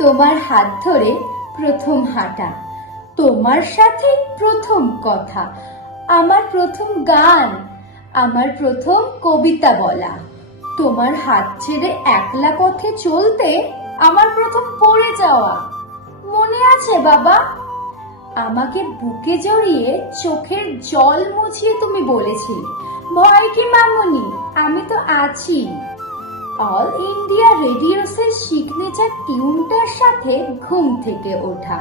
তোমার হাত ধরে প্রথম হাঁটা, তোমার সাথে প্রথম কথা, আমার প্রথম গান, আমার প্রথম কবিতা বলা, তোমার হাত ছেড়ে একলা পথে চলতে আমার প্রথম পড়ে যাওয়া। মনে আছে বাবা? আমাকে বুকে জড়িয়ে চোখের জল মুছিয়ে তুমি বলেছিলে, ভয় কি মামুনি, আমি তো আছি। অল ইন্ডিয়া রেডিওসের সিগনেচার টিউনটার সাথে ঘুম থেকে ওঠা,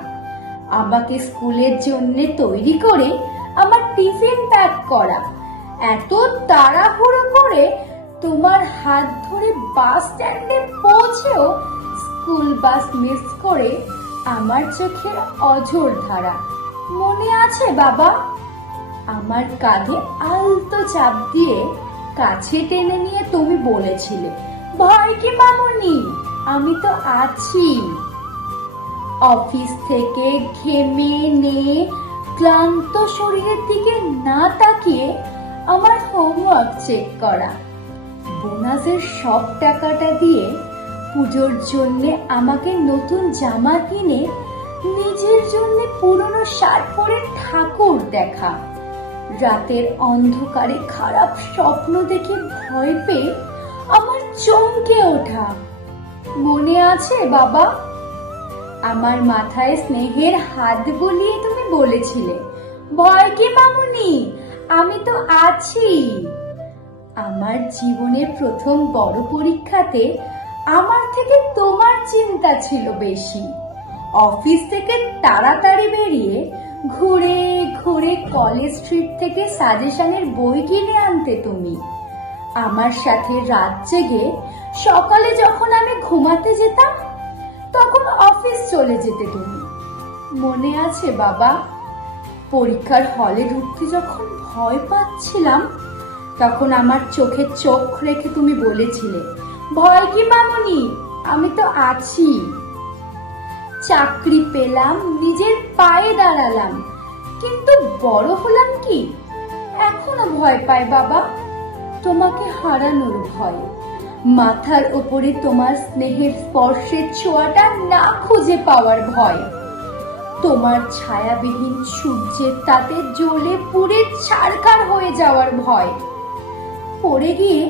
আমাকে স্কুলের জন্য তৈরি করে আমার টিফিন প্যাক করা, এত তাড়াহুড়ো করে তোমার হাত ধরে বাস স্ট্যান্ডে পৌঁছেও স্কুল বাস মিস করে আমার চোখের অঝোর ধারা। মনে আছে বাবা? আমার কাঁধে আলতো চাপ দিয়ে কাছে টেনে নিয়ে তুমি বলেছিলে, ভয় কি মামুনি, আমি তো আছি। অফিস থেকে ঘেমে নিয়ে ক্লান্ত শরীরের দিকে না তাকিয়ে আমার হোমওয়ার্ক চেক করা, বোনাসের সব টাকাটা দিয়ে পুজোর জন্য আমাকে নতুন জামা কিনে নিজের জন্য পুরনো শার্ট পরে ঠাকুর দেখা, রাতের অন্ধকারে খারাপ স্বপ্ন দেখে ভয় পেয়ে আমার চমকে ওঠা। মনে আছে বাবা? আমার মাথায় স্নেহের হাত বুলিয়ে তুমি বলেছিলে, ভয় কি মামুনি, আমি তো আছি। আমার জীবনের প্রথম বড় পরীক্ষাতে আমার থেকে তোমার চিন্তা ছিল বেশি। অফিস থেকে তাড়াতাড়ি বেরিয়ে ঘুরে ঘুরে কলেজ স্ট্রিট থেকে সাজেশনের বই কিনে আনতে তুমি, আমার সাথে রাত জেগে সকালে যখন আমি ঘুমাতে যেতাম তখন অফিস চলে যেতে তুমি। মনে আছে বাবা? পরীক্ষার হলে ঢুকতে যখন ভয় পাচ্ছিলাম তখন আমার চোখে চোখ রেখে তুমি বলেছিলে, ভয় কি মামুনি, আমি তো আছি। চাকরি পেলাম, নিজের পায়ে দাঁড়ালাম, কিন্তু বড় হলাম কি? এখনো ভয় পাই বাবা, তোমাকে হারানোর ভয়, মাথার উপরে তোমার স্নেহের স্পর্শের ছোঁয়াটা না খুঁজে পাওয়ার ভয়, তোমার ছায়াবিহীন সূর্যের তাতে জ্বলে পুড়ে ছারখার হয়ে যাওয়ার ভয়, পড়ে গিয়ে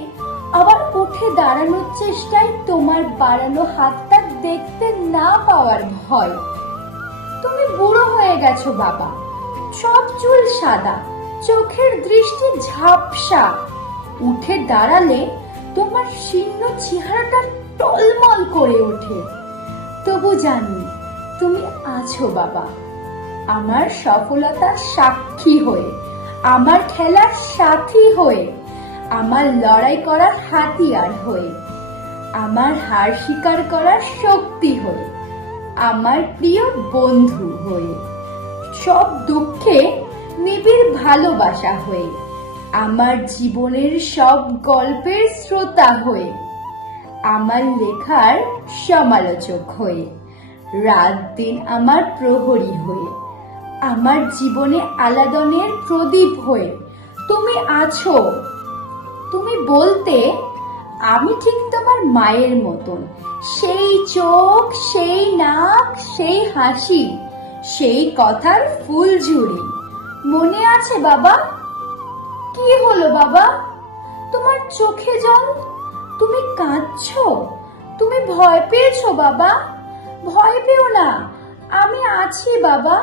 আবার উঠে দাঁড়ানোর চেষ্টায় তোমার বাড়ানো হাতটা দেখতে না পাওয়ার ভয়। তুমি বুড়ো হয়ে গেছো বাবা, সব চুল সাদা, চোখের দৃষ্টি ঝাপসা, উঠে দাঁড়ালে তোমার শীর্ণ চেহারাটা টলমল করে ওঠে। তবু জানি তুমি আছো বাবা, আমার সফলতার সাক্ষী হয়ে, আমার খেলার সাথী হয়ে, আমার লড়াই করার হাতিয়ার হয়ে, আমার হার স্বীকার করার শক্তি হয়ে, আমার প্রিয় বন্ধু হয়ে, সব দুঃখে নিবিড় ভালোবাসা হয়ে, আমার জীবনের সব গল্পের শ্রোতা হয়ে, আমার লেখার সমালোচক হয়ে, রাত দিন আমার প্রহরী হয়ে, আমার জীবনে আলাদনের প্রদীপ হয়ে তুমি আছো। তুমি বলতে, আমি ঠিক তোমার মায়ের মতন, সেই চোখ, সেই নাক, সেই হাসি, সেই কথার ফুলঝুরি। মনে আছে বাবা? কি হলো বাবা? তোমার চোখে জল, তুমি কাঁদছো, তুমি ভয় পেয়েছো বাবা? ভয় পেও না, আমি আছি বাবা।